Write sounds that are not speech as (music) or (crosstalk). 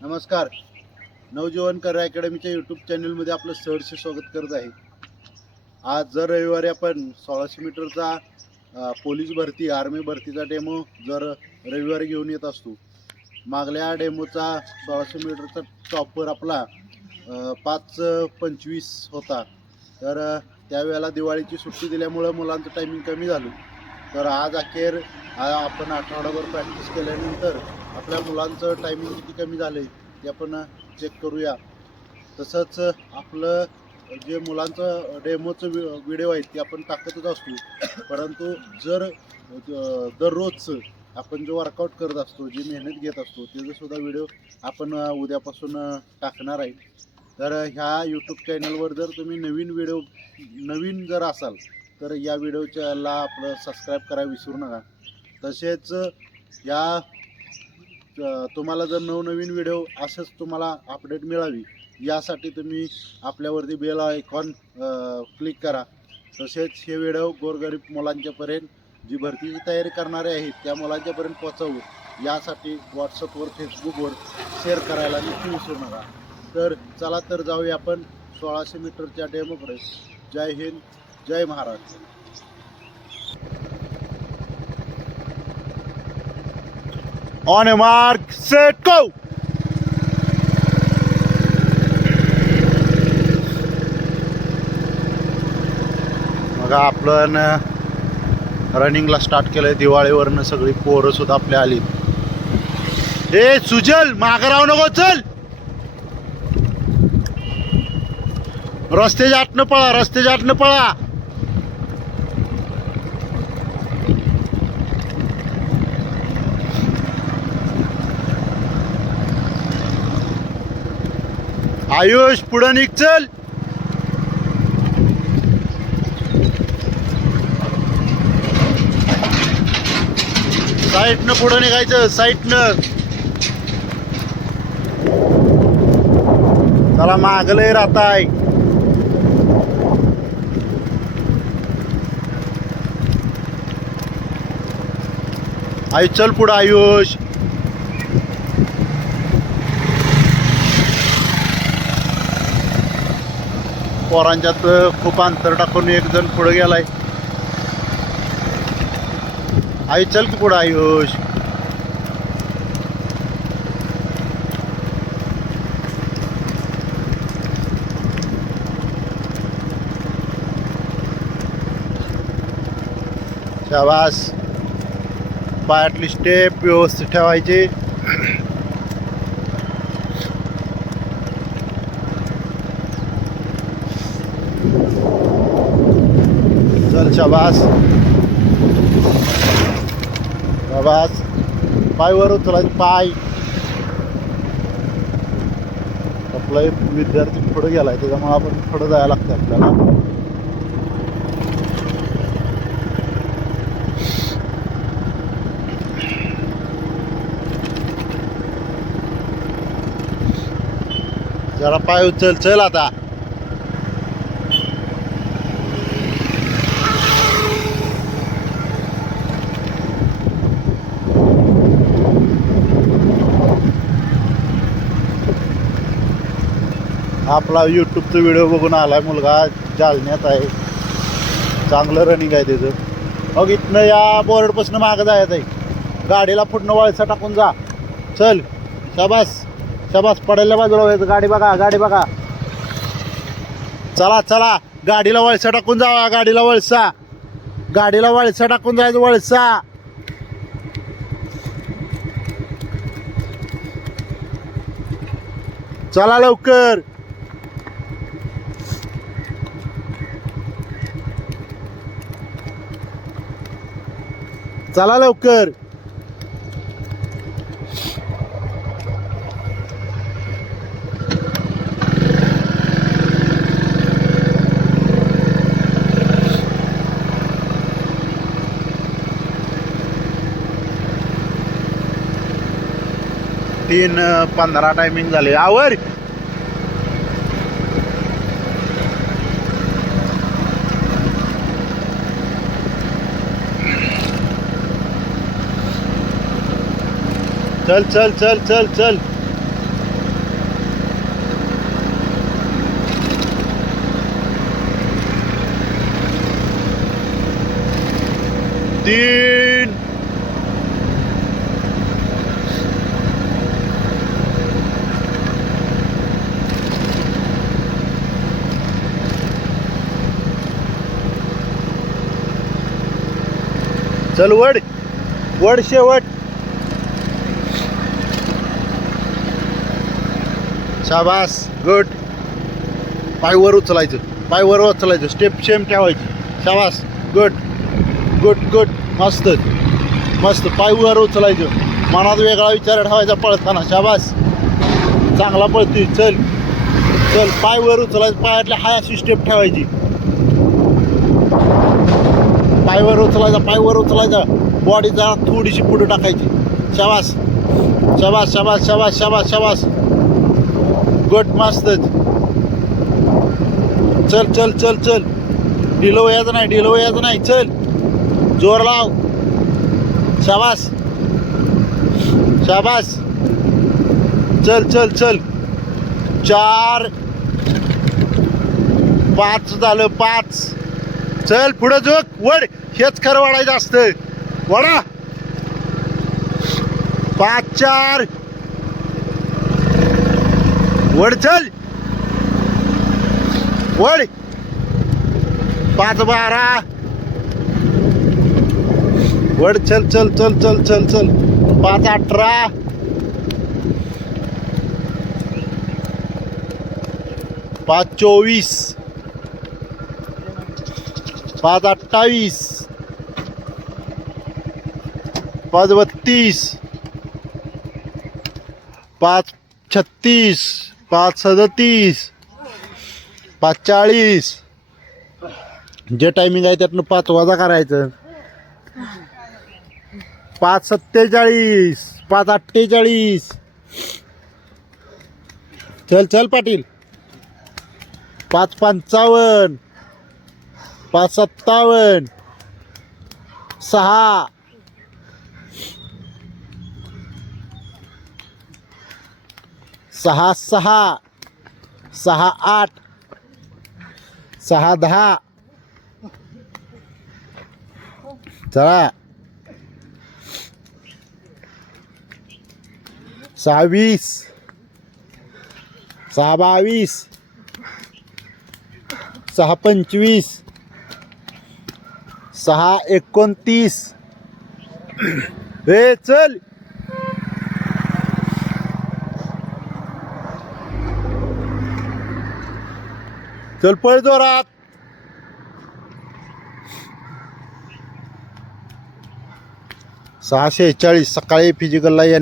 नमस्कार. नवजीवन कर अकॅडमीच्या यूट्यूब चॅनलमध्ये आपलं सहर्ष स्वागत करत आहे. आज जर रविवारी आपण सोळाशे मीटरचा पोलीस भरती आर्मी भरतीचा डेमो जर रविवारी घेऊन येत असतो. मागल्या डेमोचा सोळाशे मीटरचा टॉपर आपला पाच पंचवीस होता. तर त्यावेळेला दिवाळीची सुट्टी दिल्यामुळं मुलांचं टायमिंग कमी झालं. तर आज अखेर आपण आठवडाभर प्रॅक्टिस केल्यानंतर आपल्या मुलांचं टायमिंग किती कमी झालं आहे ते आपण चेक करूया. तसंच आपलं जे मुलांचं डेमोचं व्हिडिओ आहेत ते आपण टाकतच असतो. परंतु जर दररोजचं आपण जो वर्कआउट करत असतो जी मेहनत घेत असतो त्याचासुद्धा व्हिडिओ आपण उद्यापासून टाकणार आहे. तर ह्या यूट्यूब चॅनलवर जर तुम्ही नवीन व्हिडिओ नवीन जर असाल तर या व्हिडिओच्याला आपलं सबस्क्राईब करायला विसरू नका. तसेच या तुम्हाला जर नवनवीन व्हिडिओ असंच तुम्हाला अपडेट मिळावी यासाठी तुम्ही आपल्यावरती बेल आयकॉन क्लिक करा. तसेच हे व्हिडिओ गोरगरीब मुलांच्यापर्यंत जी भरतीची तयारी करणारे आहेत त्या मुलांच्यापर्यंत पोचवू यासाठी व्हॉट्सअपवर फेसबुकवर शेअर करायला नक्की विसरू नका. तर चला तर जाऊया आपण सोळाशे मीटरच्या डेमोकडे Jai Hind Jai Maharashtra. On a mark set go! मग आपण रनिंगला स्टार्ट केलंय दिवाळीवरनं सगळी पोरं सुद्धा आपल्या आली. ए सुजल मागं राहू नको चल! रस्ते जाटनं पळा रस्ते जाटनं पळा! आयुष पुढं निघ चल. साईटनं पुढं निघायचं साईटनं. चला मागलंय राहताय आयुष चल पुढं आयुष. पोरांच्यात खूप अंतर टाकून एक जण पुढे गेलाय. आई चल की पुढं आयुष. शाबास. पायातली स्टेप व्यवस्थित ठेवायची. चल शाबास. शाबास. पाय वर उचलायचे पाय. आपला एक विद्यार्थी पुढे गेलाय त्याच्यामुळे आपण पुढे जायला लागतं आपल्याला. जरा पाय उचल चल आता. आपला यूट्यूबचा व्हिडिओ बघून आला आहे मुलगा जालण्यात आहे. चांगलं रनिंग आहे त्याचं. मग इथनं या बोर्डपासून मागं जायचं आहे. गाडीला पुढनं वळसा टाकून जा. चल शाबास. शाबास पडायला बाजूला व्हायचं. गाडी बघा गाडी बघा. चला चला. गाडीला वळसा टाकून जावा गाडीला वळसा. गाडीला वळसा टाकून जायचं वळसा. चला लवकर. चला लवकर. तीन पंधरा टायमिंग झाले. आवर. चल चल चल चल चल. तीन. चल वड. वड शेवट. शाबास गट. पायवर उचलायचं पायवर उचलायचं स्टेप सेम ठेवायची. शाबास गट गट गट. मस्त मस्त. पायवर उचलायचं. मनात वेगळा विचार ठेवायचा पळताना. शाबास. चांगला पळतोय. चल चल. पाय वर उचलायचं. पायातल्या हाय अशी स्टेप ठेवायची. पायवर उचलायचा पायवर उचलायचा. बॉडी जरा थोडीशी पुढे टाकायची. शाबास. शाबास शाबास शाबास शाबास शाबास. गट मस्त चल चल चल चल. डिलो यायचं नाही डिलो यायचं नाही. चल. जोर लाव. शाबास. शाबास. चल चल चल. चार. पाच झालं पाच. चल पुढं जोक वड. हेच खरं वाढायचं असतं. वडा. पाच चार. वड चल. वड. पाच बारा. वड चल चल चल चल चल चल. पाच अठरा. पाच चोवीस. पाच अठ्ठावीस. पाच बत्तीस. पाच छत्तीस. पाच सदतीस पाच चाळीस जे टायमिंग आहे त्यातनं पाच वाजा करायचं. पाच सत्तेचाळीस. पाच अठ्ठेचाळीस. चल चल पाटील. पाच पंचावन्न. पाच सत्तावन्न. सहा. सहा सहा सहा आठ, सहा दहा. चला. सहा वीस, सहा बावीस, सहा पंचवीस, सहा एकोणतीस. (clears throat) ए, चल. चल पळ जोरात. सहाशे चाळीस सकाळी फिजिकलला या